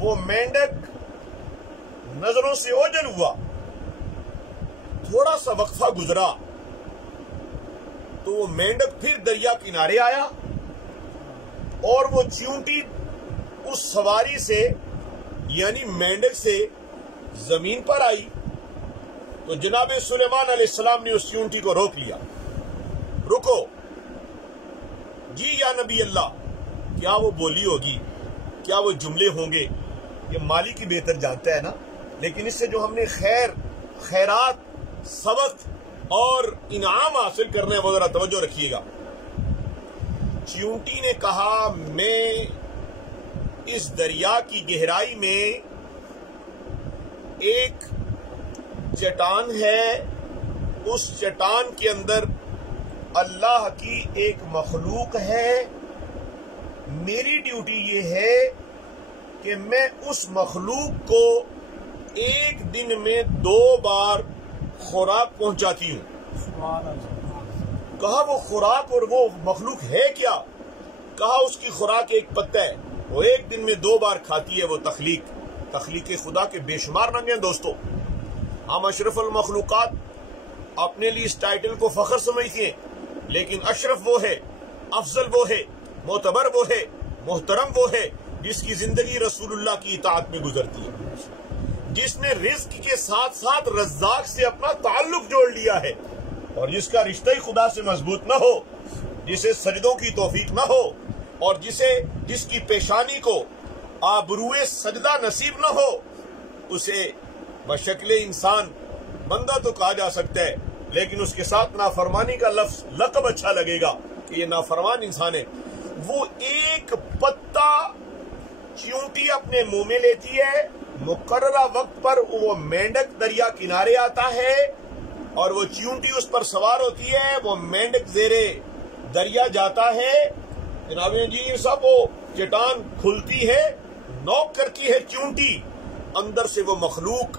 وہ مینڈک نظروں سے اوجھل ہوا، تھوڑا سا وقفہ گزرا تو وہ مینڈک پھر دریا کنارے آیا اور وہ چیونٹی اس سواری سے یعنی مینڈک سے زمین پر آئی تو جناب سلیمان علیہ السلام نے اس چیونٹی کو روک لیا۔ رکو جی یا نبی اللہ، کیا وہ بولی ہوگی، کیا وہ جملے ہوں گے؟ یہ مالک ہی بہتر جانتا ہے نا، لیکن اس سے جو ہم نے خیرات، سبق اور انعام حاصل کرنا ہے وہ ذرا توجہ رکھیے گا۔ چیونٹی نے کہا میں اس دریا کی گہرائی میں ایک چٹان ہے، اس چٹان کے اندر اللہ کی ایک مخلوق ہے، میری ڈیوٹی یہ ہے کہ میں اس مخلوق کو ایک دن میں 2 بار خوراک پہنچاتی ہوں۔ کہا وہ خوراک اور وہ مخلوق ہے کیا؟ کہا اس کی خوراک ایک پتہ ہے، وہ ایک دن میں 2 بار کھاتی ہے۔ وہ تخلیق خدا کے بے شمار رنگ ہیں دوستو۔ ہم اشرف المخلوقات اپنے لیے اس ٹائٹل کو فخر سمجھتے ہیں، لیکن اشرف وہ ہے، افضل وہ ہے، معتبر وہ ہے، محترم وہ ہے جس کی زندگی رسول اللہ کی اطاعت میں گزرتی ہے، جس نے رزق کے ساتھ ساتھ رزاق سے اپنا تعلق جوڑ لیا ہے، اور جس کا رشتہ ہی خدا سے مضبوط نہ ہو، جسے سجدوں کی توفیق نہ ہو، اور جس کی پیشانی کو آبروئے سجدہ نصیب نہ ہو، اسے بشکل انسان بندہ تو کہا جا سکتا ہے، لیکن اس کے ساتھ نافرمانی کا لقب اچھا لگے گا کہ یہ نافرمان انسان ہے۔ وہ ایک پتا چیونٹی اپنے منہ میں لیتی ہے، مقررہ وقت پر وہ مینڈک دریا کنارے آتا ہے اور وہ چیونٹی اس پر سوار ہوتی ہے، وہ مینڈک زیرے دریا جاتا ہے۔ جناب انجینئر صاحب، وہ چٹان کھلتی ہے، نوک کرتی ہے چیونٹی، اندر سے وہ مخلوق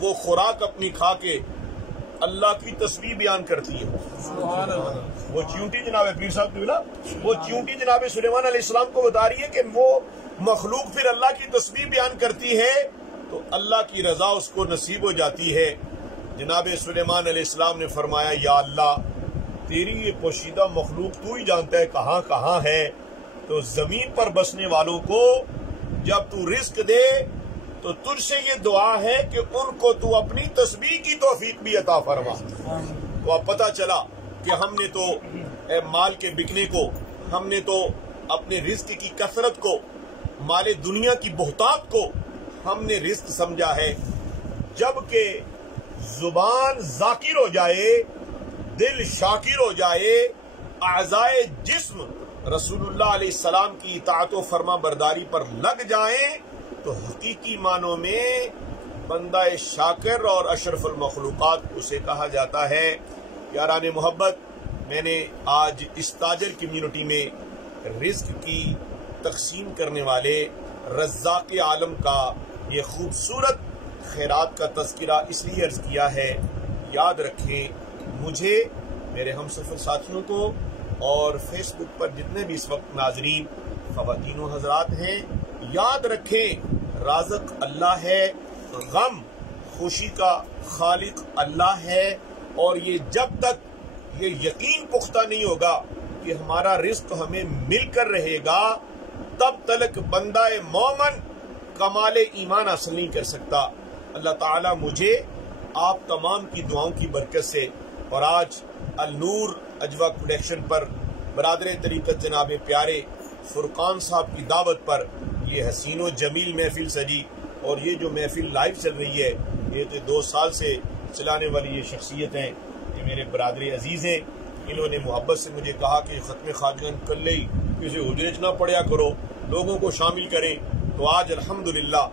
وہ خوراک اپنی کھا کے اللہ کی تسبیح بیان کرتی ہے۔ سبحان اللہ۔ وہ چیونٹی جناب پیر صاحب کی بلا، وہ چیونٹی جناب سلیمان علیہ السلام کو بتا رہی ہے کہ وہ مخلوق پھر اللہ کی تسبیح بیان کرتی ہے تو اللہ کی رضا اس کو نصیب ہو جاتی ہے۔ جناب سلیمان علیہ السلام نے فرمایا یا اللہ، تیری یہ پوشیدہ مخلوق تو ہی جانتا ہے کہاں کہاں ہے، تو زمین پر بسنے والوں کو جب تو رزق دے تو تجھ سے یہ دعا ہے کہ ان کو تو اپنی تسبیح کی توفیق بھی عطا فرما۔ تو اب پتہ چلا کہ ہم نے تو مال کے بکنے کو، ہم نے تو اپنے رزق کی کثرت کو، مال دنیا کی بہتات کو ہم نے رزق سمجھا ہے، جبکہ زبان ذاکر ہو جائے، دل شاکر ہو جائے، اعضائے جسم رسول اللہ علیہ السلام کی اطاعت و فرما برداری پر لگ جائیں تو حقیقی معنوں میں بندہ شاکر اور اشرف المخلوقات اسے کہا جاتا ہے۔ یاران محبت، میں نے آج اس تاجر کمیونٹی میں رزق کی تقسیم کرنے والے رزاق عالم کا یہ خوبصورت خیرات کا تذکرہ اس لیے عرض کیا ہے۔ یاد رکھیں، مجھے، میرے ہم سفر ساتھیوں کو اور فیس بک پر جتنے بھی اس وقت ناظرین خواتین و حضرات ہیں، یاد رکھیں رازق اللہ ہے، غم خوشی کا خالق اللہ ہے، اور یہ جب تک یہ یقین پختہ نہیں ہوگا کہ ہمارا رزق ہمیں مل کر رہے گا، تب تک بندہ مومن کمال ایمان حاصل نہیں کر سکتا۔ اللہ تعالیٰ مجھے آپ تمام کی دعاؤں کی برکت سے، اور آج النور اجوا پروڈکشن پر برادر طریقت جناب پیارے فرقان صاحب کی دعوت پر یہ حسین و جمیل محفل سجی، اور یہ جو محفل لائیو چل رہی ہے، یہ تو 2 سال سے چلانے والی یہ شخصیت ہیں، یہ میرے برادر عزیز ہیں۔ انہوں نے محبت سے مجھے کہا کہ ختم خواجگان کل ہی کسی حجرے نہ پڑیا کرو، لوگوں کو شامل کریں، تو آج الحمدللہ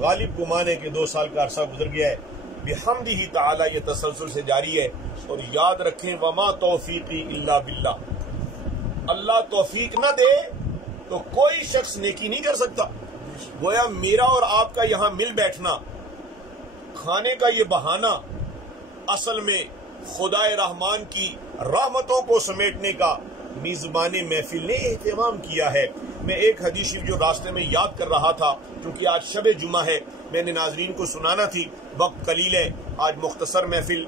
غالب گمان ہے کہ 2 سال کا عرصہ گزر گیا ہے، بحمدہ تعالی یہ تسلسل سے جاری ہے۔ اور یاد رکھیں وما توفیقی الا باللہ، اللہ توفیق نہ دے تو کوئی شخص نیکی نہیں کر سکتا۔ گویا میرا اور آپ کا یہاں مل بیٹھنا، کھانے کا یہ بہانہ، اصل میں خدا رحمان کی رحمتوں کو سمیٹنے کا میزبان محفل نے اہتمام کیا ہے۔ میں ایک حدیث شریف جو راستے میں یاد کر رہا تھا، کیونکہ آج شب جمعہ ہے، میں نے ناظرین کو سنانا تھی، وقت قلیل ہے، آج مختصر محفل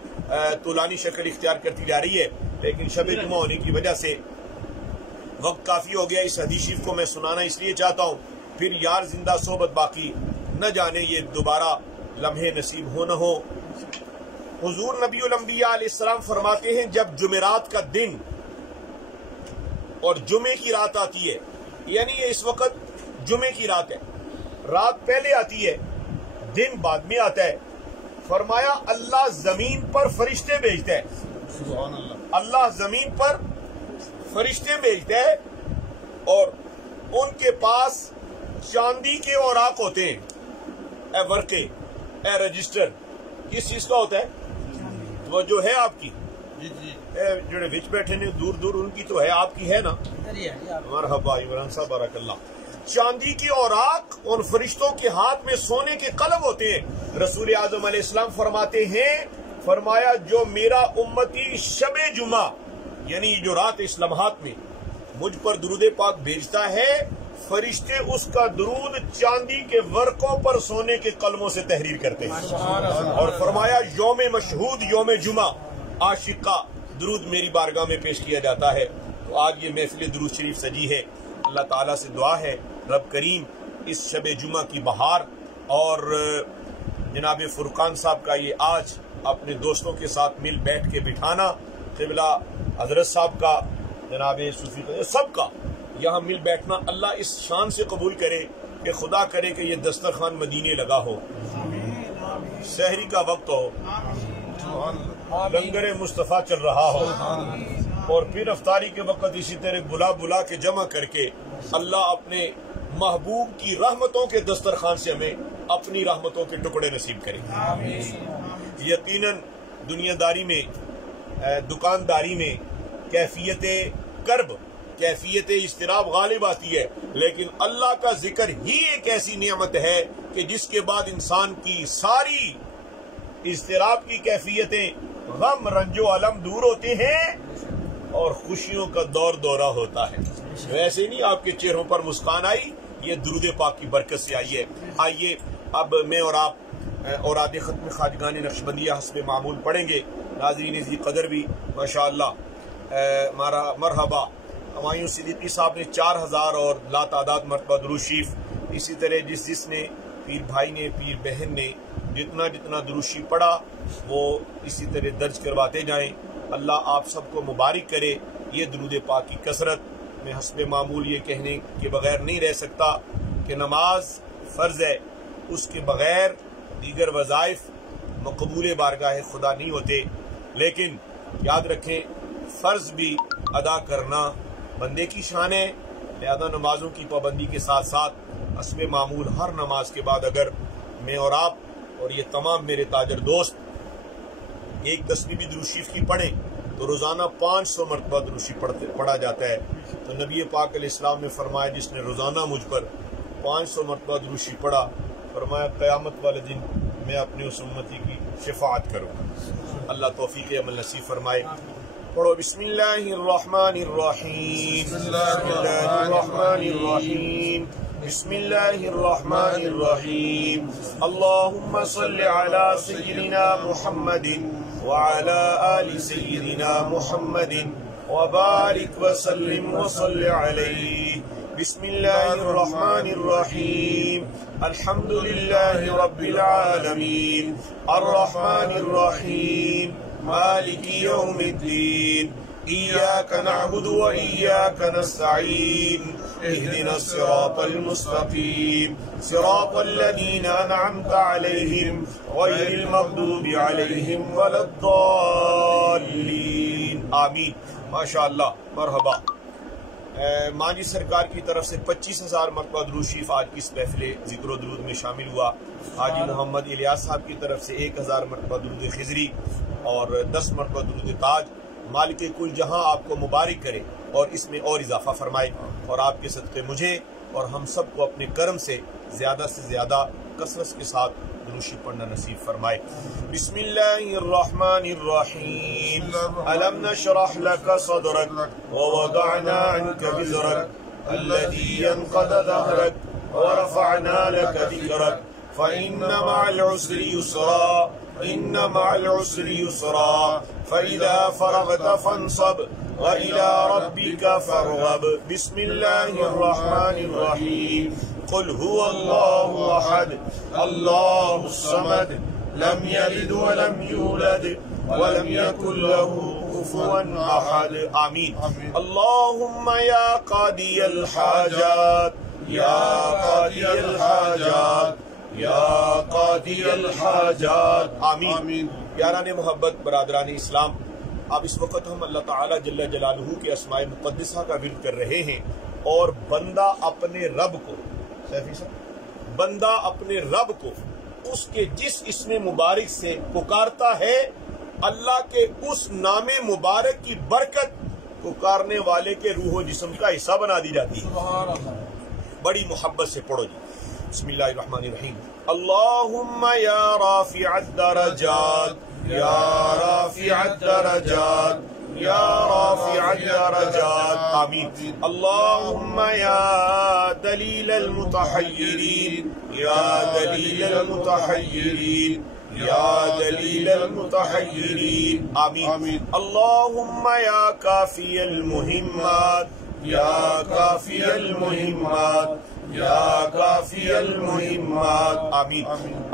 طولانی شکل اختیار کرتی جا رہی ہے، لیکن شب جمعہ ہونے کی وجہ سے وقت کافی ہو گیا۔ اس حدیث شریف کو میں سنانا اس لیے چاہتا ہوں، پھر یار زندہ صحبت باقی، نہ جانے یہ دوبارہ لمحے نصیب ہو نہ ہو۔ حضور نبی الانبیاء علیہ السلام فرماتے ہیں جب جمعرات کا دن اور جمعے کی رات آتی ہے، یعنی یہ اس وقت جمعے کی رات ہے، رات پہلے آتی ہے، دن بعد میں آتا ہے، فرمایا اللہ زمین پر فرشتے بھیجتا ہے، سبحان اللہ، اللہ زمین پر فرشتے بھیجتا ہے اور ان کے پاس چاندی کے اوراق ہوتے ہیں، اے ورقے، اے رجسٹر، کس چیز کا ہوتا ہے؟ وہ جو ہے آپ کی، جی جی، جڑے وچ بیٹھے نے دور دور، ان کی تو ہے، آپ کی ہے نا؟ مرحبا عمران صاحب، بارک اللہ۔ چاندی کے اوراق اور فرشتوں کے ہاتھ میں سونے کے قلم ہوتے ہیں۔ رسول اعظم علیہ السلام فرماتے ہیں، فرمایا جو میرا امتی شب جمعہ، یعنی جو رات اس لمحات میں مجھ پر درود پاک بھیجتا ہے، فرشتے اس کا درود چاندی کے ورقوں پر سونے کے قلموں سے تحریر کرتے ہیں، اور فرمایا یوم مشہود یوم جمعہ عاشق کا درود میری بارگاہ میں پیش کیا جاتا ہے۔ تو آج یہ محفل درود شریف سجی ہے، اللہ تعالیٰ سے دعا ہے رب کریم اس شب جمعہ کی بہار اور جناب فرقان صاحب کا یہ آج اپنے دوستوں کے ساتھ مل بیٹھ کے بٹھانا، قبلہ حضرت صاحب کا، جناب صوفی کا، سب کا یہاں مل بیٹھنا، اللہ اس شان سے قبول کرے کہ خدا کرے کہ یہ دسترخوان مدینے لگا ہو، سحری کا وقت ہو، لنگر مصطفیٰ چل رہا ہو، اور پھر افطاری کے وقت اسی طرح بلا بلا کے جمع کر کے اللہ اپنے محبوب کی رحمتوں کے دسترخوان سے ہمیں اپنی رحمتوں کے ٹکڑے نصیب کرے۔ یقیناً دنیا داری میں، دکانداری میں کیفیت کرب، کیفیت اضطراب غالب آتی ہے، لیکن اللہ کا ذکر ہی ایک ایسی نعمت ہے کہ جس کے بعد انسان کی ساری اضطراب کی کیفیتیں، غم رنج و علم دور ہوتے ہیں اور خوشیوں کا دور دورہ ہوتا ہے۔ ویسے نہیں آپ کے چہروں پر مسکان آئی، یہ درود پاک کی برکت سے آئی ہے۔ آئیے اب میں اور آپ اوراد ختم خواجگان نقشبندیہ حسب معمول پڑھیں گے۔ ناظرین ذی قدر بھی ماشاءاللہ مرحبا ہمایوں صدیقی صاحب نے 4000 اور لا تعداد مرتبہ درود شریف، اسی طرح جس نے پیر بھائی نے، پیر بہن نے جتنا درود شریف پڑھا وہ اسی طرح درج کرواتے جائیں۔ اللہ آپ سب کو مبارک کرے۔ یہ درود پاک کی کثرت میں حسب معمول یہ کہنے کے بغیر نہیں رہ سکتا کہ نماز فرض ہے، اس کے بغیر دیگر وظائف مقبول بارگاہ خدا نہیں ہوتے، لیکن یاد رکھیں فرض بھی ادا کرنا بندے کی شان ہے، لہذا نمازوں کی پابندی کے ساتھ ساتھ حسب معمول ہر نماز کے بعد اگر میں اور آپ اور یہ تمام میرے تاجر دوست ایک تسبیح درود شریف کی پڑھیں تو روزانہ 500 مرتبہ درود شریف پڑھا جاتا ہے۔ تو نبی پاک علیہ السلام نے فرمایا جس نے روزانہ مجھ پر 500 مرتبہ درود شریف پڑھا، فرمایا قیامت والے دن میں اپنی اس امتی کی شفاعت کروں گا۔ اللہ توفیق عمل نصیب فرمائے۔ پڑھو بسم اللہ الرحمن الرحیم، بسم اللہ الرحمن الرحیم، بسم اللہ الرحمن الرحیم، اللہم صل علی سیدنا محمد وعلی آل سیدنا محمد وبارک وسلم وصل علیہ۔ بسم اللہ الرحمن الرحیم، الحمد للہ رب العالمین، الرحمن الرحیم، مالک یوم الدین، ایاک نعبد و ایاک نستعین، اہدنا الصراط المستقیم، صراط الذین انعمت علیہم غیر المغضوب علیہم ولا الضالین، آمین۔ ماشاءاللہ، مرحبا۔ مانجی سرکار کی طرف سے 25,000 مرتبہ درود شریف آج کی اس محفل ذکر و درود میں شامل ہوا۔ حاجی محمد الیاس صاحب کی طرف سے 1000 مرتبہ درود خضری اور 10 مرتبہ درود تاج۔ مالک کل جہاں آپ کو مبارک کرے اور اس میں اور اضافہ فرمائے، اور آپ کے صدقے مجھے اور ہم سب کو اپنے کرم سے زیادہ کثرت کے ساتھ درود شریف پڑھنا نصیب فرمائے۔ بسم اللہ الرحمن الرحیم، الم نشرح لك صدرك ووضعنا عنك وزرك الذي أنقض ظهرك ورفعنا لك ذكرك فإن مع العسر يسرا إن مع العسر يسرا فإذا فرغت فانصب وإلى ربك فارغب. بسم الله الرحمن الرحيم. قل هو الله أحد الله الصمد لم يلد ولم يولد ولم يكن له كفوا أحد. آمين. اللهم يا قاضي الحاجات يا قاضي الحاجات یا قاضی الحاجات. آمین. یاران محبت، برادران اسلام، اب اس وقت ہم اللہ تعالیٰ جل جلالہ کے اسماء مقدسہ کا ورد کر رہے ہیں، اور بندہ اپنے رب کو اس کے جس اسم مبارک سے پکارتا ہے، اللہ کے اس نام مبارک کی برکت پکارنے والے کے روح و جسم کا حصہ بنا دی جاتی ہے. بڑی محبت سے پڑھو جی. بسم اللہ الرحمن الرحیم. اللہم یا رافع الدرجات یا رافع الدرجات یا رافع الدرجات. آمین. اللہم یا دلیل المتحیرین یا دلیل المتحیرین یا دلیل المتحیرین. آمین. اللہم یا کافی المہمات یا کافی المہمات یا کافی المہمات. آمین.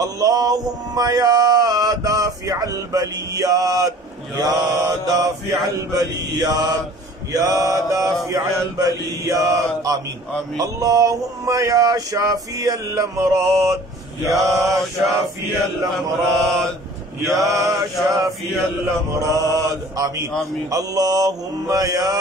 اللہم یا دافع البلیات یا دافع البلیات یا دافع البلیات. آمین. اللہم یا شافی الامراض یا شافی الامراض یا شافی الامراض. آمین. اللہم یا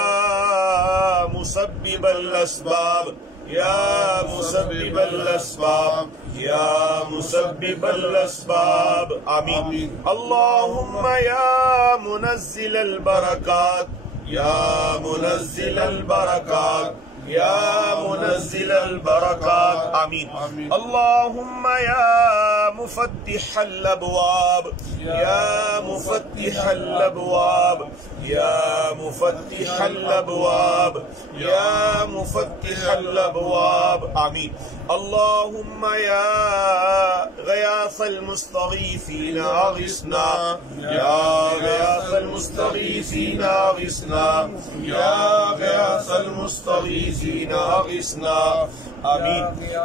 مسبب الاسباب یا مسبب الاسباب یا مسبب الاسباب. آمین. اللہم یا منزل البرکات یا منزل البرکات یا منزل البرکات. آمین. اللہم یا مفتح الابواب یا مفتح الابواب یا مفتح الابواب یا مفتح الابواب. آمین. اللہم یا غیاث المستغیثین اغثنا یا غیاث المستغیثین اغثنا یا غیاث المستغیثین اغثنا. آمین.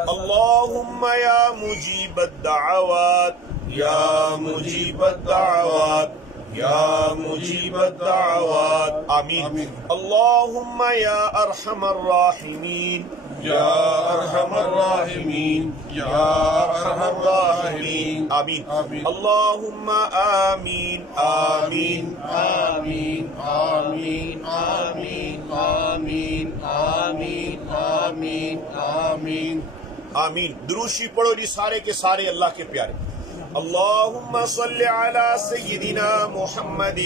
اللہم یا مجیب الدعوات یا مجیب الدعوات یا مجیب الدعوات. آمین. اللہم یا ارحم الراحمین یا ارحم الراحمین یا ارحم الراحمین. آمین. اللہم آمین آمین آمین آمین آمین آمین آمین آمین آمین آمین. دروشی پڑھو جی سارے کے سارے اللہ کے پیارے. اللہم صلی علی سیدنا محمد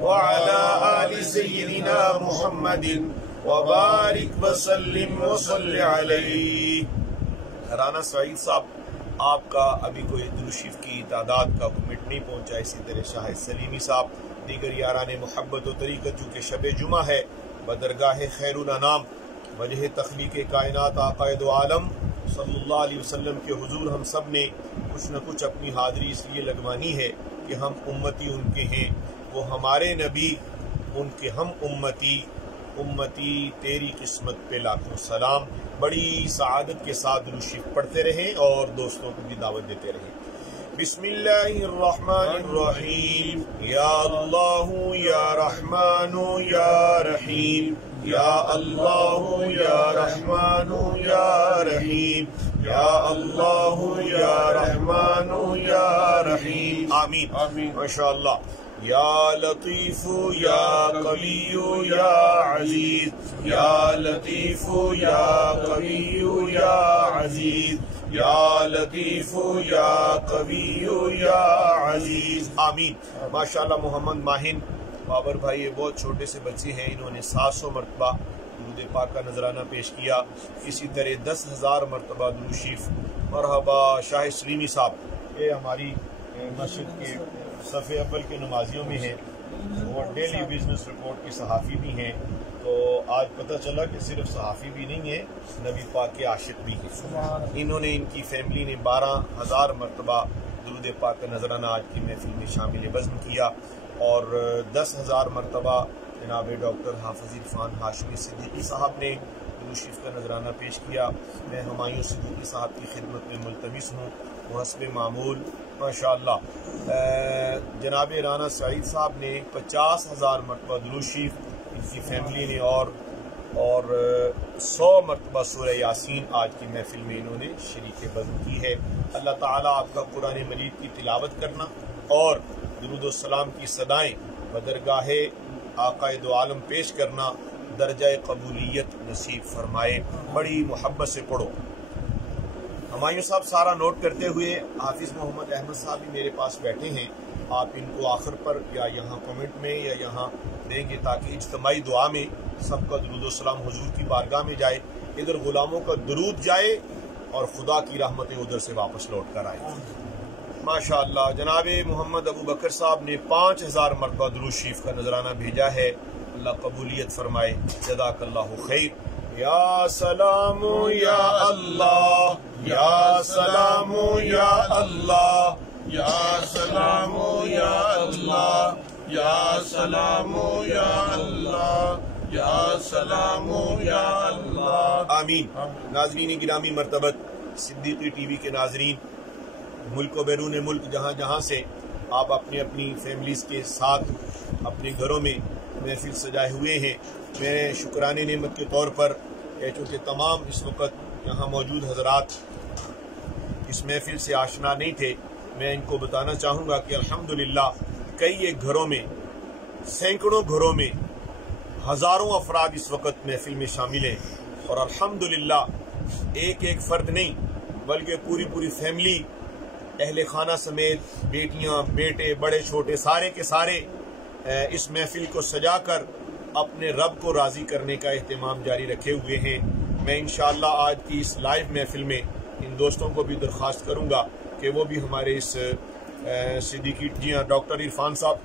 وعلی آل سیدنا محمد وبارک وسلم وصلی علیہ. رانا سعید صاحب، آپ کا ابھی کوئی دروشیف کی تعداد کا کمٹ نہیں پہنچا. اسی طرح شاہ سلیمی صاحب، دیگر یاران محبت و طریقت، چونکہ شب جمعہ ہے، بدرگاہ خیر الانام وجہ تخلیق کائنات آقا دو عالم صلی اللہ علیہ وسلم کے حضور ہم سب نے کچھ نہ کچھ اپنی حاضری اس لیے لگوانی ہے کہ ہم امتی ان کے ہیں، وہ ہمارے نبی، ان کے ہم امتی. امتی تیری قسمت پہ لاکھوں سلام. بڑی سعادت کے ساتھ درود پڑھتے رہیں اور دوستوں کو بھی دعوت دیتے رہیں. بسم اللہ الرحمن الرحیم. یا اللہ یا رحمان یا رحیم یا اللہ یا رحمان یا رحیم یا اللہ یا رحمان یا رحیم. آمین. ماشاء اللہ. یا لطیف یا قوی یا عزیز یا لطیف یا قوی یا عزیز یا لطیف یا قوی یا عزیز. آمین. ماشاءاللہ. محمد ماہن بابر بھائی یہ بہت چھوٹے سے بچے ہیں، انہوں نے 700 مرتبہ درود پاک کا نذرانہ پیش کیا. اسی طرح 10,000 مرتبہ درود شریف. مرحبا شاہ سلیمی صاحب، یہ ہماری مسجد کے صف اول کے نمازیوں میں ہیں اور ڈیلی بزنس رپورٹ کے صحافی بھی ہیں. تو تو آج پتہ چلا کہ صرف صحافی بھی نہیں ہے، نبی پاک کے عاشق بھی ہیں۔ انہوں نے، ان کی فیملی نے 12,000 مرتبہ درود پاک کا نذرانہ آج کی محفل میں شامل وزن کیا، اور 10,000 مرتبہ جناب ڈاکٹر حافظ عرفان ہاشمی صدیقی صاحب نے درود شریف کا نذرانہ پیش کیا۔ میں ہمایوں صدیقی صاحب کی خدمت میں ملتمس ہوں حسب معمول ماشاءاللہ۔ جناب رانا سعید صاحب نے 50,000 مرتبہ درود شریف، ان کی فیملی نے، اور 100 مرتبہ سورہ یاسین آج کی محفل میں انہوں نے شریک وزن کی ہے۔ اللہ تعالیٰ آپ کا قرآن مجید کی تلاوت کرنا اور درود و سلام کی صدائیں بدرگاہ آقا دو عالم پیش کرنا درجہ قبولیت نصیب فرمائے۔ بڑی محبت سے پڑھو۔ ہمایوں صاحب سارا نوٹ کرتے ہوئے، حافظ محمد احمد صاحب بھی میرے پاس بیٹھے ہیں، آپ ان کو آخر پر یا یہاں کمنٹ میں یا یہاں دیں گے تاکہ اجتماعی دعا میں سب کا درود و سلام حضور کی بارگاہ میں جائے، ادھر غلاموں کا درود جائے اور خدا کی رحمتیں ادھر سے واپس لوٹ کر آئے۔ ماشاءاللہ جناب محمد ابو بکر صاحب نے 5,000 مرتبہ درود شریف کا نذرانہ بھیجا ہے، اللہ قبولیت فرمائے، جزاک اللہ خیر۔ یا سلام یا اللہ، یا سلام یا اللہ، یا سلام یا اللہ، یا سلام یا اللہ، یا سلام یا اللہ، آمین۔ ناظرین گرامی مرتبت، صدیقی ٹی وی کے ناظرین، ملک و بیرون ملک جہاں جہاں سے آپ اپنی اپنی فیملیز کے ساتھ اپنے گھروں میں محفل سجائے ہوئے ہیں، میں شکرانے نعمت کے طور پر چونکہ تمام اس وقت یہاں موجود حضرات اس محفل سے آشنا نہیں تھے، میں ان کو بتانا چاہوں گا کہ الحمدللہ کئی ایک گھروں میں، سینکڑوں گھروں میں ہزاروں افراد اس وقت محفل میں شامل ہیں، اور الحمدللہ ایک ایک فرد نہیں بلکہ پوری فیملی، اہل خانہ سمیت، بیٹیاں، بیٹے، بڑے چھوٹے، سارے کے سارے اس محفل کو سجا کر اپنے رب کو راضی کرنے کا اہتمام جاری رکھے ہوئے ہیں۔ میں انشاءاللہ آج کی اس لائیو محفل میں ان دوستوں کو بھی درخواست کروں گا کہ وہ بھی ہمارے اس صدیقی، جی ہاں ڈاکٹر عرفان صاحب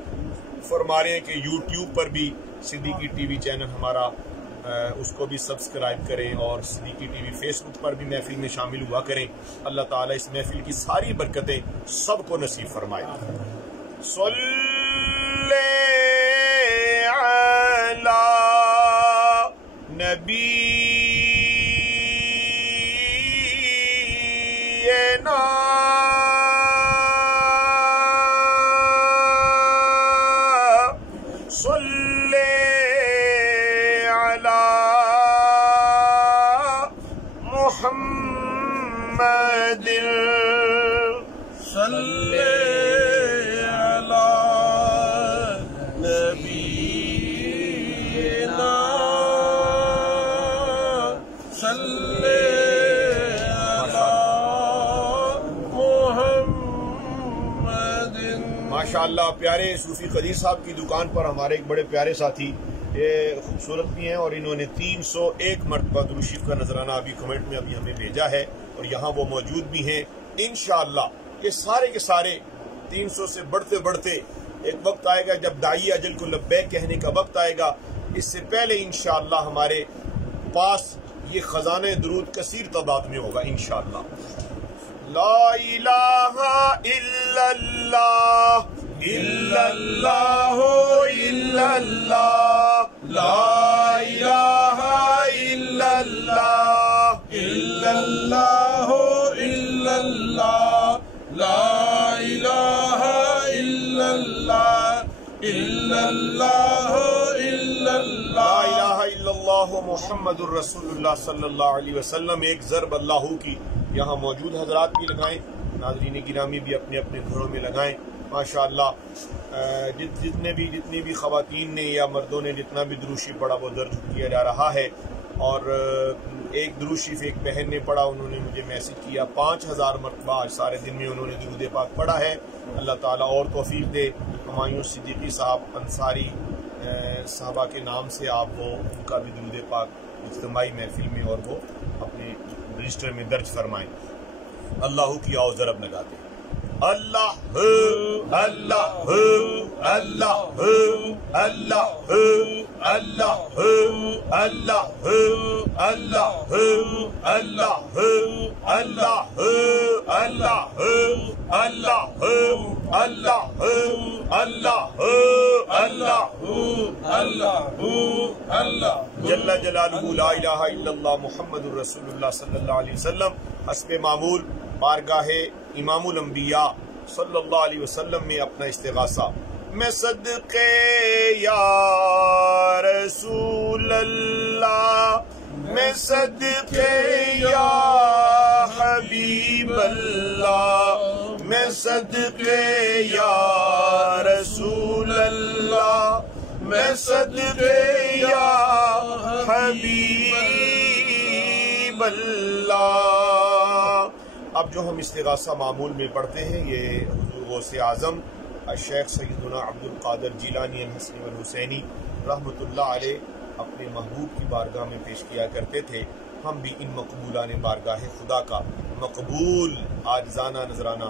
فرما رہے ہیں کہ یوٹیوب پر بھی صدیقی ٹی وی چینل ہمارا، اس کو بھی سبسکرائب کریں، اور صدیقی ٹی وی فیس بک پر بھی محفل میں شامل ہوا کریں۔ اللہ تعالیٰ اس محفل کی ساری برکتیں سب کو نصیب فرمائے۔ صلی علی نبینا صلی علی محمد صلی علی نبینا صلی علی محمد۔ ماشاءاللہ پیارے صوفی قدیر صاحب کی دکان پر ہمارے ایک بڑے پیارے ساتھی، یہ خوبصورت بھی ہیں، اور انہوں نے 301 مرتبہ درود شریف کا نذرانہ ابھی کمنٹ میں ابھی ہمیں بھیجا ہے، اور یہاں وہ موجود بھی ہیں۔ انشاءاللہ یہ سارے کے سارے 300 سے بڑھتے ایک وقت آئے گا جب داعی اجل کو لبیک کہنے کا وقت آئے گا، اس سے پہلے انشاءاللہ ہمارے پاس یہ خزانہ درود کثیر تعداد میں ہوگا انشاءاللہ۔ لا الہ الا اللہ، الا اللہ، الا اللہ، لا الہ الا اللہ، الا اللہ، الا اللہ، لا الہ الا اللہ، الا اللہ، الا اللہ، لا الہ الا اللہ محمد الرسول اللہ صلی اللہ علیہ وسلم۔ ایک ضرب اللہ کی یہاں موجود حضرات بھی لگائیں، ناظرین گرامی بھی اپنے اپنے گھروں میں لگائیں۔ ماشاءاللہ جتنی بھی خواتین نے یا مردوں نے جتنا بھی درود شریف پڑھا وہ درج کیا جا رہا ہے، اور ایک درود شریف ایک بہن نے پڑھا، انہوں نے مجھے میسج کیا 5,000 مرتبہ آج سارے دن میں انہوں نے درود پاک پڑھا ہے۔ اللہ تعالیٰ اور توفیق دے۔ ہمایوں صدیقی صاحب انصاری صحابہ کے نام سے آپ وہ ان کا بھی درود پاک اجتماعی محفل میں اور وہ اپنے رجسٹر میں درج فرمائیں۔ اللہ کی آؤ ضرب لگاتے اللہ اللہ اللہ اللہ اللہ اللہ اللہ اللہ اللہ اللہ اللہ اللہ اللہ اللہ جل جلالہ لا الہ الا اللہ محمد الرسول اللہ صلی اللہ علیہ وسلم حسب معمول بارگاہ امام الانبیاء صلی اللہ علیہ وسلم میں اپنا استغاثہ. میں صدقے یا رسول اللہ، میں صدقے یا حبیب اللہ، میں صدقے یا رسول اللہ، میں صدقے یا حبیب اللہ. اب جو ہم استغاثہ معمول میں پڑھتے ہیں یہ حضور غوث اعظم الشیخ سیدنا عبد القادر جیلانی الحسنی والحسینی رحمۃ اللہ علیہ اپنے محبوب کی بارگاہ میں پیش کیا کرتے تھے. ہم بھی ان مقبولان بارگاہ خدا کا مقبول عاجزانہ نذرانہ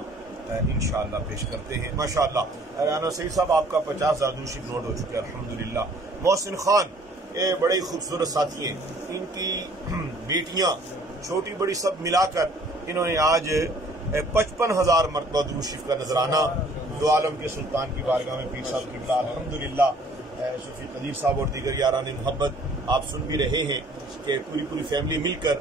انشاءاللہ پیش کرتے ہیں. ماشاءاللہ رانا سعید صاحب آپ کا 50,000 دوشی نوٹ ہو چکے الحمدللہ. محسن خان یہ بڑے خوبصورت ساتھی ہیں، ان کی بیٹیاں چھوٹی بڑی سب ملا کر انہوں نے آج 55,000 مرتبہ درود شریف کا نذرانہ دو عالم کے سلطان کی بارگاہ میں پیر صاحب قبلہ الحمدللہ صوفی قدیر صاحب اور دیگر یاران محبت آپ سن بھی رہے ہیں کہ پوری فیملی مل کر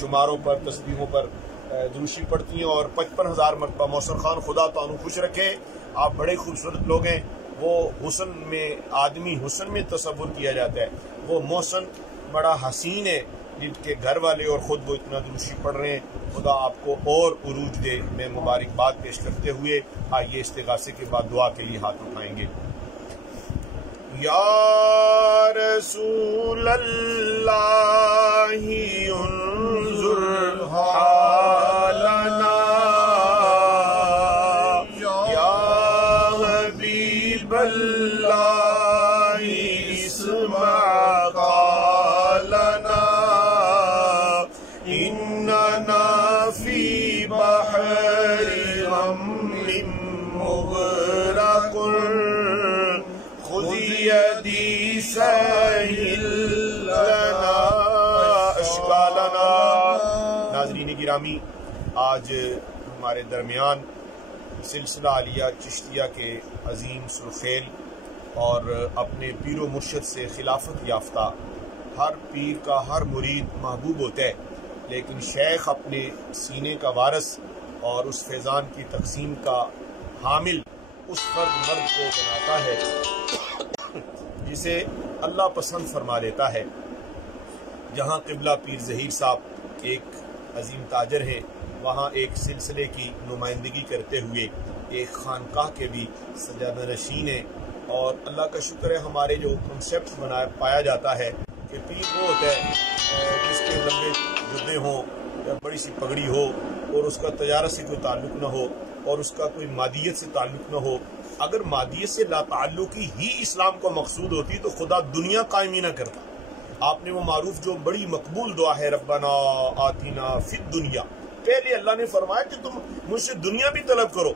شماروں پر تسبیحوں پر درود شریف پڑھتی ہیں اور 55,000 مرتبہ. محسن خان خدا تعالیٰ خوش رکھے، آپ بڑے خوبصورت لوگ ہیں. وہ حسن میں آدمی حسن میں تصور کیا جاتا ہے، وہ محسن بڑا حسین ہے جن کے گھر والے اور خود وہ اتنا درود شریف پڑھ رہے ہیں. خدا آپ کو اور عروج دے. میں مبارکباد پیش کرتے ہوئے آئیے استغاثے کے بعد دعا کے لیے ہاتھ اٹھائیں گے. یا رسول اللہ انظر حالنا، یا حبیب اللہ اسمع قالنا، اننا فی بحر غم مغرق خذ یدی سہل لنا اشکالنا. ناظرین گرامی، آج ہمارے درمیان سلسلہ عالیہ چشتیہ کے عظیم سرخیل اور اپنے پیر و مرشد سے خلافت یافتہ ہر پیر کا ہر مرید محبوب ہوتا ہے، لیکن شیخ اپنے سینے کا وارث اور اس فیضان کی تقسیم کا حامل اس فرد مرد کو بناتا ہے جسے اللہ پسند فرما لیتا ہے. جہاں قبلہ پیر ظہیر صاحب ایک عظیم تاجر ہیں، وہاں ایک سلسلے کی نمائندگی کرتے ہوئے ایک خانقاہ کے بھی سجادہ نشین ہیں. اور اللہ کا شکر ہے ہمارے جو کنسیپٹ پایا جاتا ہے کہ پیر وہ ہوتا ہے جس کے لمبے جدے ہوں یا بڑی سی پگڑی ہو اور اس کا تجارت سے کوئی تعلق نہ ہو اور اس کا کوئی مادیت سے تعلق نہ ہو. اگر مادیت سے لا تعلقی ہی اسلام کو مقصود ہوتی تو خدا دنیا قائم ہی نہ کرتا. آپ نے وہ معروف جو بڑی مقبول دعا ہے ربنا آتینا فی الدنیا، پہلے اللہ نے فرمایا کہ تم مجھ سے دنیا بھی طلب کرو.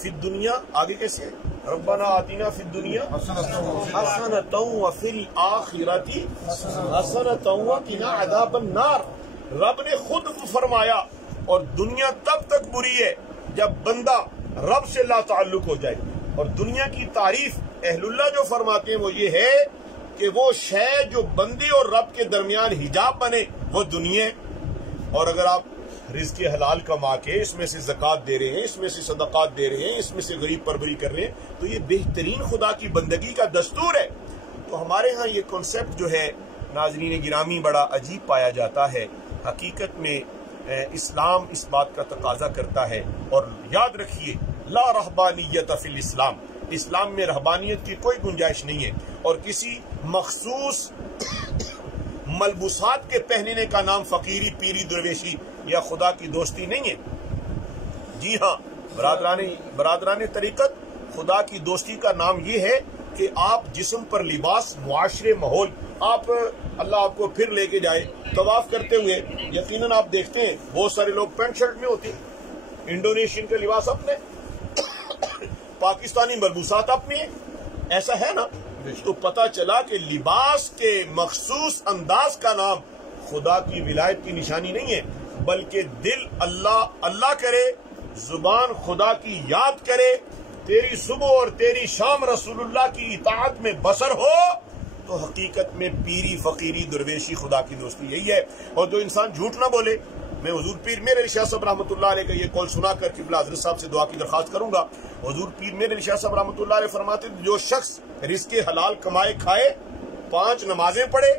فی الدنیا آگے کیسے ہے؟ ربنا آتینا فی الدنیا حسنۃ وفی الآخرۃ حسنۃ وقنا عذاب النار. رب نے خود فرمایا اور دنیا تب تک بری ہے جب بندہ رب سے لا تعلق ہو جائے. اور دنیا کی تعریف اہل اللہ جو فرماتے ہیں وہ یہ ہے کہ وہ شے جو بندے اور رب کے درمیان حجاب بنے وہ دنیا ہے. اور اگر آپ رزق حلال کما کے اس میں سے زکوٰۃ دے رہے ہیں، اس میں سے صدقات دے رہے ہیں، اس میں سے غریب پروری کر رہے ہیں تو یہ بہترین خدا کی بندگی کا دستور ہے. تو ہمارے ہاں یہ کنسیپٹ جو ہے ناظرین گرامی بڑا عجیب پایا جاتا ہے. حقیقت میں اسلام اس بات کا تقاضا کرتا ہے. اور یاد رکھیے لا رہبانیت فی الاسلام، اسلام میں رہبانیت کی کوئی گنجائش نہیں ہے. اور کسی مخصوص ملبوسات کے پہننے کا نام فقیری، پیری، درویشی یا خدا کی دوستی نہیں ہے. جی ہاں برادران طریقت، خدا کی دوستی کا نام یہ ہے کہ آپ جسم پر لباس، معاشرے، ماحول، آپ اللہ آپ کو پھر لے کے جائے طواف کرتے ہوئے. یقیناً آپ دیکھتے ہیں بہت سارے لوگ پینٹ شرٹ میں ہوتے ہیں، انڈونیشین کا لباس اپنے پاکستانی ملبوسات اپنے ہیں، ایسا ہے نا؟ تو پتہ چلا کہ لباس کے مخصوص انداز کا نام خدا کی ولایت کی نشانی نہیں ہے، بلکہ دل اللہ کرے، زبان خدا کی یاد کرے، تیری صبح اور تیری شام رسول اللہ کی اطاعت میں بسر ہو، تو حقیقت میں پیری فقیری درویشی خدا کی دوستی یہی ہے۔ اور جو انسان جھوٹ نہ بولے، میں حضور پیر میر علی شاہ صاحب رحمۃ اللہ علیہ کا یہ قول سنا کر قبلہ حضرت صاحب سے دعا کی درخواست کروں گا۔ حضور پیر میر علی شاہ صاحب رحمۃ اللہ علیہ فرماتے جو شخص رزق حلال کمائے کھائے، 5 نمازیں پڑھے،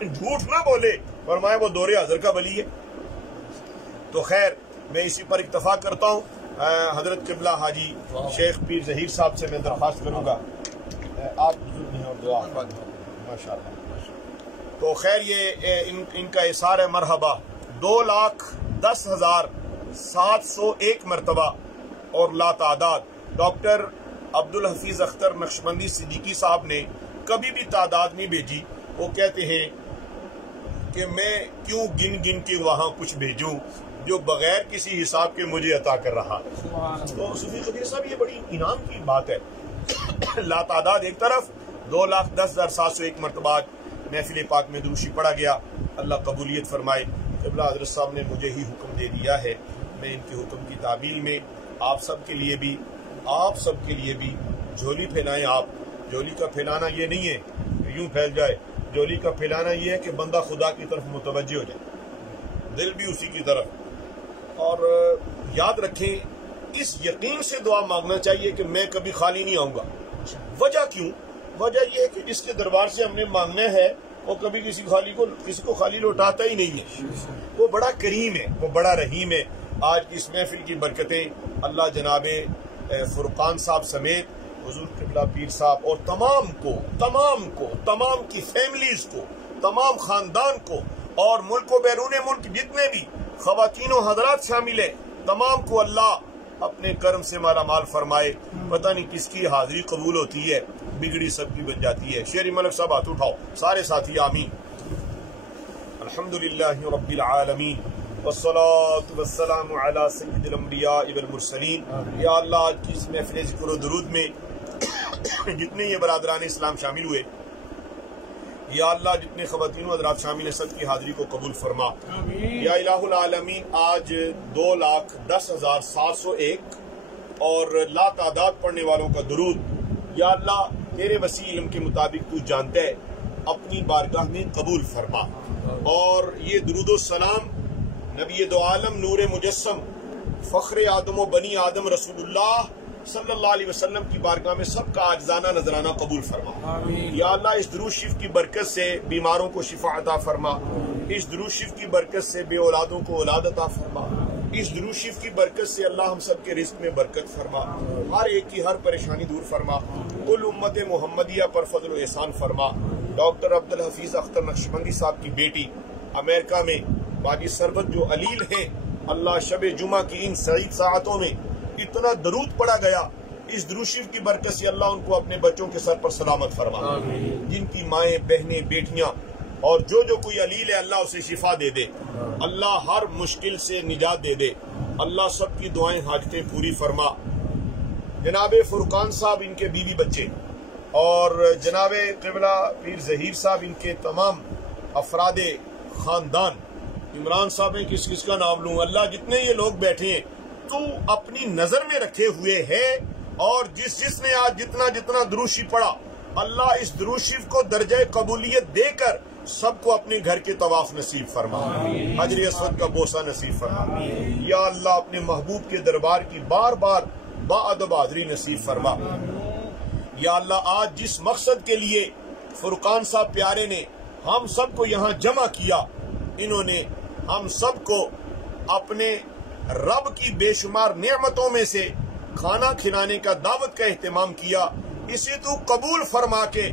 جھوٹ نہ بولے، فرمایا وہ دور حاضر کا ولی ہے۔ تو خیر میں اسی پر اکتفا کرتا ہوں۔ حضرت قبلہ حاجی شیخ پیر ظہیر صاحب سے میں درخواست کروں گا، آپ بزرگ ہیں اور دعا ماشاء اللہ۔ تو خیر یہ ان کا اثار مرحبا 2,10,701 مرتبہ اور لا تعداد۔ ڈاکٹر عبدالحفیظ اختر نقشبندی صدیقی صاحب نے کبھی بھی تعداد نہیں بھیجی۔ وہ کہتے ہیں کہ میں کیوں گن گن کے وہاں کچھ بھیجوں جو بغیر کسی حساب کے مجھے عطا کر رہا۔ تو صوفی قدیر صاحب یہ بڑی انعام کی بات ہے۔ لا تعداد ایک طرف، 2,10,701 مرتبہ محفل پاک میں دروشی پڑھا گیا۔ اللہ قبولیت فرمائے۔ قبلہ حضرت صاحب نے مجھے ہی حکم دے دیا ہے، میں ان کے حکم کی تعمیل میں آپ سب کے لیے بھی جھولی پھیلائیں۔ آپ جھولی کا پھیلانا یہ نہیں ہے یوں پھیل جائے، جھولی کا پھیلانا یہ ہے کہ بندہ خدا کی طرف متوجہ ہو جائے، دل بھی اسی کی طرف۔ اور یاد رکھیں، اس یقین سے دعا مانگنا چاہیے کہ میں کبھی خالی نہیں آؤں گا۔ وجہ کیوں؟ وجہ یہ ہے کہ جس کے دربار سے ہم نے مانگنا ہے وہ کبھی کسی کو خالی لوٹاتا ہی نہیں ہے۔ وہ بڑا کریم ہے، وہ بڑا رحیم ہے۔ آج کی اس محفل کی برکتیں اللہ جناب فرقان صاحب سمیت حضور قبلہ پیر صاحب اور تمام کی فیملیز کو، تمام خاندان کو، اور ملک و بیرون ملک جتنے بھی خواتین و حضرات شامل ہیں، تمام کو اللہ اپنے کرم سے مالا مال فرمائے۔ پتہ نہیں کس کی حاضری قبول ہوتی ہے، بگڑی سب کی بن جاتی ہے۔ شیری ملک صاحب ہاتھ اٹھاؤ، سارے ساتھی آمین۔ الحمدللہ رب العالمین والصلاة والسلام علی سید الانبیاء والمرسلین۔ یا اللہ آج کی اس محفل ذکر و درود میں جتنے یہ برادران اسلام شامل ہوئے، یا اللہ جتنے خواتین و حضرات شامل ہیں سب کی حاضری کو قبول فرما۔ یا الہ العالمین، آج 2,10,701 اور لا تعداد پڑھنے والوں کا درود یا اللہ تیرے وسیع علم کے مطابق تو جانتا ہے، اپنی بارگاہ میں قبول فرما۔ اور یہ درود و سلام نبی دو عالم نور مجسم فخر آدم و بنی آدم رسول اللہ صلی اللہ علیہ وسلم کی بارگاہ میں سب کا عاجزانہ نذرانہ قبول فرما۔ یا اللہ اس درود شریف کی برکت سے بیماروں کو شفا عطا فرما، اس درود شریف کی برکت سے بے اولادوں کو اولاد عطا فرما، اس درود شریف کی برکت سے اللہ ہم سب کے رزق میں برکت فرما، ہر ایک کی ہر پریشانی دور فرما، کل امت محمدیہ پر فضل و احسان فرما۔ ڈاکٹر عبدالحفیظ اختر نقشبندی صاحب کی بیٹی امریکہ میں باجی سربت جو علیل ہیں، اللہ شب جمعہ کی ان سعید ساعتوں میں اتنا درود پڑا گیا، اس درود شریف کی برکت سے اللہ ان کو اپنے بچوں کے سر پر سلامت فرما۔ جن کی مائیں بہنیں بیٹیاں اور جو کوئی علیل ہے اللہ اسے شفا دے دے، اللہ ہر مشکل سے نجات دے دے، اللہ سب کی دعائیں حاجتیں پوری فرما۔ جناب فرقان صاحب ان کے بیوی بچے اور جناب قبلہ پیر ظہیر صاحب ان کے تمام افراد خاندان، عمران صاحب ہیں کس کس کا نام لوں، اللہ جتنے یہ لوگ بیٹھے ہیں تو اپنی نظر میں رکھے ہوئے ہے، اور جس نے آج جتنا درود شریف پڑھا، اللہ اس درود شریف کو درجہ قبولیت دے کر سب کو اپنے گھر کے طواف نصیب فرما، حجر اسود کا بوسہ نصیب فرما۔ یا اللہ اپنے محبوب کے دربار کی بار بار باادب حاضری نصیب فرما۔ یا اللہ آج جس مقصد کے لیے فرقان صاحب پیارے نے ہم سب کو یہاں جمع کیا، انہوں نے ہم سب کو اپنے رب کی بے شمار نعمتوں میں سے کھانا کھلانے کا دعوت کا اہتمام کیا، اسے تو قبول فرما کے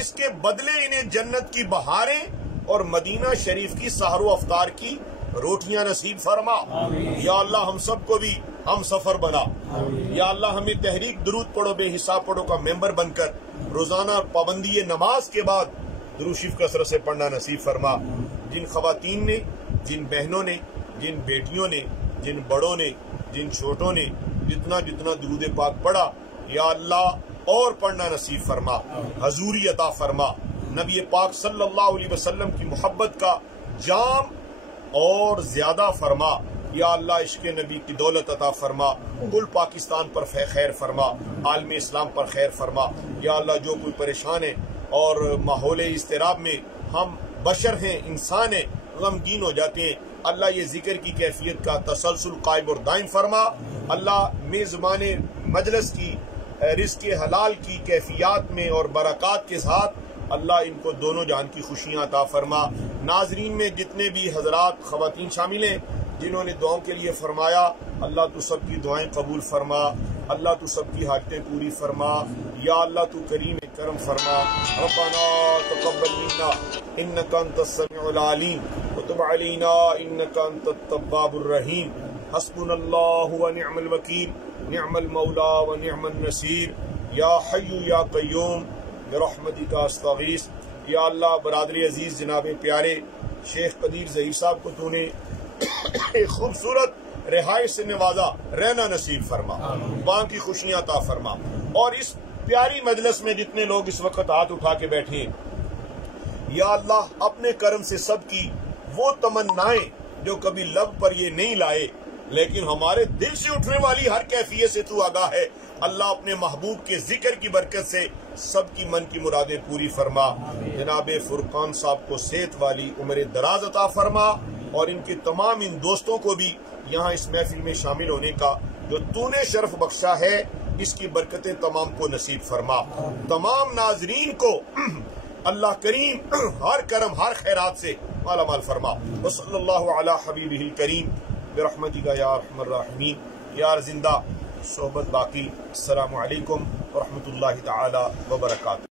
اس کے بدلے انہیں جنت کی بہاریں اور مدینہ شریف کی سحر و افطار کی روٹیاں نصیب فرما۔ یا اللہ ہم سب کو بھی ہم سفر بنا۔ یا اللہ ہمیں تحریک درود پڑھو بے حساب پڑھو کا ممبر بن کر روزانہ پابندی نماز کے بعد درود شریف کثرت سے پڑھنا نصیب فرما۔ جن خواتین نے، جن بہنوں نے، جن بیٹیوں نے، جن بڑوں نے، جن چھوٹوں نے، جتنا جتنا درود پاک پڑھا یا اللہ اور پڑھنا نصیب فرما، حضوری عطا فرما، نبی پاک صلی اللہ علیہ وسلم کی محبت کا جام اور زیادہ فرما یا اللہ، عشق نبی کی دولت عطا فرما، کل پاکستان پر خیر فرما، عالم اسلام پر خیر فرما یا اللہ۔ جو کوئی پریشان ہے اور ماحول اضطراب میں ہم بشر ہیں، انسان ہیں، غمگین ہو جاتے ہیں، اللہ یہ ذکر کی کیفیت کا تسلسل قائم اور دائم فرما اللہ۔ میزبان مجلس کی رزق حلال کی کیفیات میں اور برکات کے ساتھ اللہ ان کو دونوں جان کی خوشیاں عطا فرما۔ ناظرین میں جتنے بھی حضرات خواتین شامل ہیں جنہوں نے دعاؤں کے لیے فرمایا، اللہ تو سب کی دعائیں قبول فرما، اللہ تو سب کی حاجتیں پوری فرما یا اللہ، تو کریم کرم فرما۔ ربنا تقبل منا انک انت السمیع العلیم وتب علینا انک انت التواب الرحیم، حسبنا اللہ ونعم الوکیل، نعم المولا ونعم النصیر، یا حی یا قیوم برحمتک استغیث۔ یا اللہ، برادری عزیز جناب پیارے شیخ قدیر ظہیر صاحب کو تو نے ایک خوبصورت رہائش سے نوازا، رہنا نصیب فرما، وہاں کی خوشیاں عطا فرما، اور اس پیاری مجلس میں جتنے لوگ اس وقت ہاتھ اٹھا کے بیٹھے ہیں یا اللہ، اپنے کرم سے سب کی وہ تمنائیں جو کبھی لب پر یہ نہیں لائے لیکن ہمارے دل سے اٹھنے والی ہر کیفیت سے تو آگاہ ہے اللہ، اپنے محبوب کے ذکر کی برکت سے سب کی من کی مرادیں پوری فرما۔ جناب فرقان صاحب کو صحت والی عمر دراز عطا فرما، اور ان کے تمام ان دوستوں کو بھی یہاں اس محفل میں شامل ہونے کا جو تو نے شرف بخشا ہے، اس کی برکتیں تمام کو نصیب فرما۔ تمام ناظرین کو اللہ کریم ہر کرم ہر خیرات سے مالا مال فرما۔ وصلی اللہ علی حبیبہ الکریم برحمتک یا ارحم الراحمین۔ یار زندہ صحبت باقی۔ السلام علیکم ورحمۃ اللہ تعالی وبرکاتہ۔